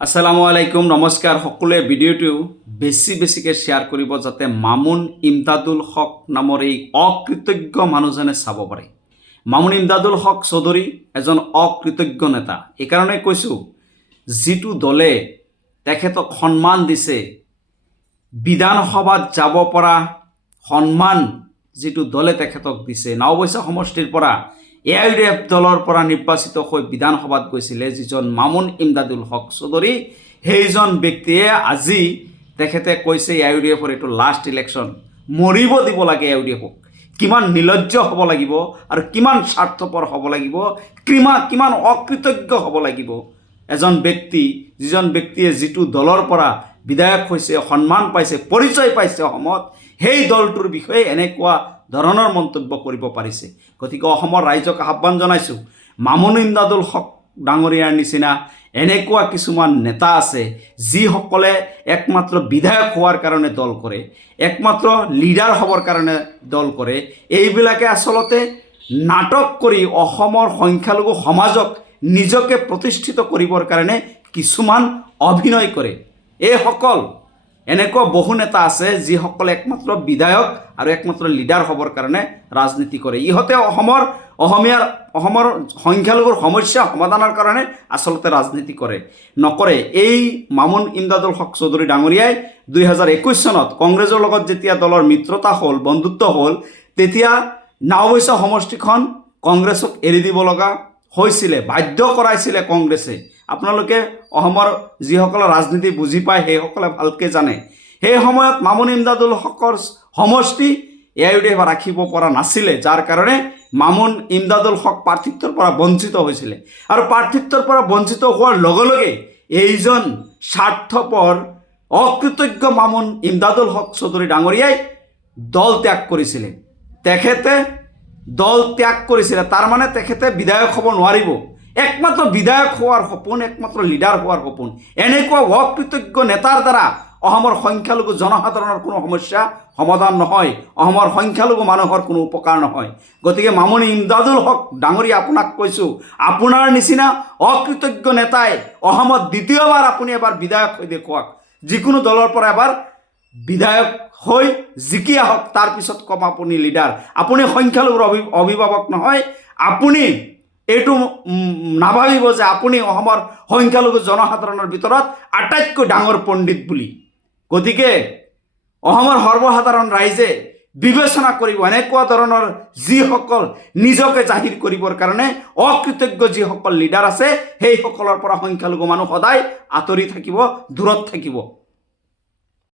আসসালামু আলাইকুম নমস্কাৰ সকলোৱে ভিডিঅ'টো বেছিকৈ শ্বেয়াৰ কৰিব যাতে মামুন ইমদাদুল হক নামৰ এই অকৃতজ্ঞ মানুহজনে চাব পাৰে। মামুন ইমদাদুল হক চৌধুৰী এজন অকৃতজ্ঞ নেতা। এইকাৰণে কৈছোঁ, যিটো দলে তেখেতক সন্মান দিছে, বিধানসভাত যাব পৰা সন্মান যিটো দলে তেখেতক দিছে, নাওবৈচা সমষ্টিৰ পৰা AIUDF দলৰ পৰা নিৰ্বাচিত হৈ বিধানসভাত গৈছিলে যিজন মামুন ইমদাদুল হক চৌধুৰী, সেইজন ব্যক্তিয়ে আজি তেখেতে কৈছে AIUDFৰ এইটো লাষ্ট ইলেকশ্যন, মৰিব দিব লাগে AIUDFক। কিমান নিলজ্জ হ'ব লাগিব আৰু কিমান স্বাৰ্থপৰ হ'ব লাগিব, কিমান অকৃতজ্ঞ হ'ব লাগিব এজন ব্যক্তি, যিজন ব্যক্তিয়ে যিটো দলৰ পৰা বিধায়ক হৈছে, সন্মান পাইছে, পৰিচয় পাইছে অসমত, সেই দলটোৰ বিষয়ে এনেকুৱা ধৰণৰ মন্তব্য কৰিব পাৰিছে। গতিকে অসমৰ ৰাইজক আহ্বান জনাইছোঁ, মামুন ইমদাদুল হক ডাঙৰীয়াৰ নিচিনা এনেকুৱা কিছুমান নেতা আছে যিসকলে একমাত্ৰ বিধায়ক হোৱাৰ কাৰণে দল কৰে, একমাত্ৰ লিডাৰ হ'বৰ কাৰণে দল কৰে। এইবিলাকে আচলতে নাটক কৰি অসমৰ সংখ্যালঘু সমাজক নিজকে প্ৰতিষ্ঠিত কৰিবৰ কাৰণে কিছুমান অভিনয় কৰে। এইসকল এনেকুৱা বহু নেতা আছে যিসকলে একমাত্ৰ বিধায়ক আৰু একমাত্ৰ লিডাৰ হ'বৰ কাৰণে ৰাজনীতি কৰে। ইহঁতে অসমৰ সংখ্যালঘুৰ সমস্যা সমাধানৰ কাৰণে আচলতে ৰাজনীতি নকৰে। এই মামুন ইমদাদুল হক চৌধুৰী ডাঙৰীয়াই 2021 চনত কংগ্ৰেছৰ লগত যেতিয়া দলৰ মিত্ৰতা হ'ল, বন্ধুত্ব হ'ল, তেতিয়া নাওবৈচা সমষ্টিখন কংগ্ৰেছক এৰি দিব লগা হৈছিলে, বাধ্য কৰাইছিলে কংগ্ৰেছে। আপোনালোকে অসমৰ যিসকলে ৰাজনীতি বুজি পায় সেইসকলে ভালকৈ জানে। সেই সময়ত মামুন ইমদাদুল হকৰ সমষ্টি AIUDF ৰাখিব পৰা নাছিলে, যাৰ কাৰণে মামুন ইমদাদুল হক প্ৰাৰ্থিত্বৰ পৰা বঞ্চিত হৈছিলে। আৰু প্ৰাৰ্থিত্বৰ পৰা বঞ্চিত হোৱাৰ লগে লগে এইজন স্বাৰ্থপৰ অকৃতজ্ঞ মামুন ইমদাদুল হক চৌধুৰী ডাঙৰীয়াই দল ত্যাগ কৰিছিলে। তেখেতে দল ত্যাগ কৰিছিলে, তাৰমানে তেখেতে বিধায়ক হ'ব নোৱাৰিব। একমাত্ৰ বিধায়ক হোৱাৰ সপোন, একমাত্ৰ লিডাৰ হোৱাৰ সপোন। এনেকুৱা অকৃতজ্ঞ নেতাৰ দ্বাৰা অসমৰ সংখ্যালঘু জনসাধাৰণৰ কোনো সমস্যা সমাধান নহয়, অসমৰ সংখ্যালঘু মানুহৰ কোনো উপকাৰ নহয়। গতিকে মামুন ইমদাদুল হক ডাঙৰীয়া, আপোনাক কৈছোঁ, আপোনাৰ নিচিনা অকৃতজ্ঞ নেতাই অসমত দ্বিতীয়বাৰ আপুনি এবাৰ বিধায়ক হৈ দেখুৱাওক। যিকোনো দলৰ পৰা এবাৰ বিধায়ক হৈ জিকি আহক, তাৰপিছত কম আপুনি লিডাৰ। আপুনি সংখ্যালঘুৰ অভিভাৱক নহয়। আপুনি এইটো নাভাবিব যে আপুনি অসমৰ সংখ্যালঘু জনসাধাৰণৰ ভিতৰত আটাইতকৈ ডাঙৰ পণ্ডিত বুলি। গতিকে অসমৰ সৰ্বসাধাৰণ ৰাইজে বিবেচনা কৰিব, এনেকুৱা ধৰণৰ যিসকল নিজকে জাহিৰ কৰিবৰ কাৰণে অকৃতজ্ঞ যিসকল লিডাৰ আছে, সেইসকলৰ পৰা সংখ্যালঘু মানুহ সদায় আঁতৰি থাকিব, দূৰত থাকিব।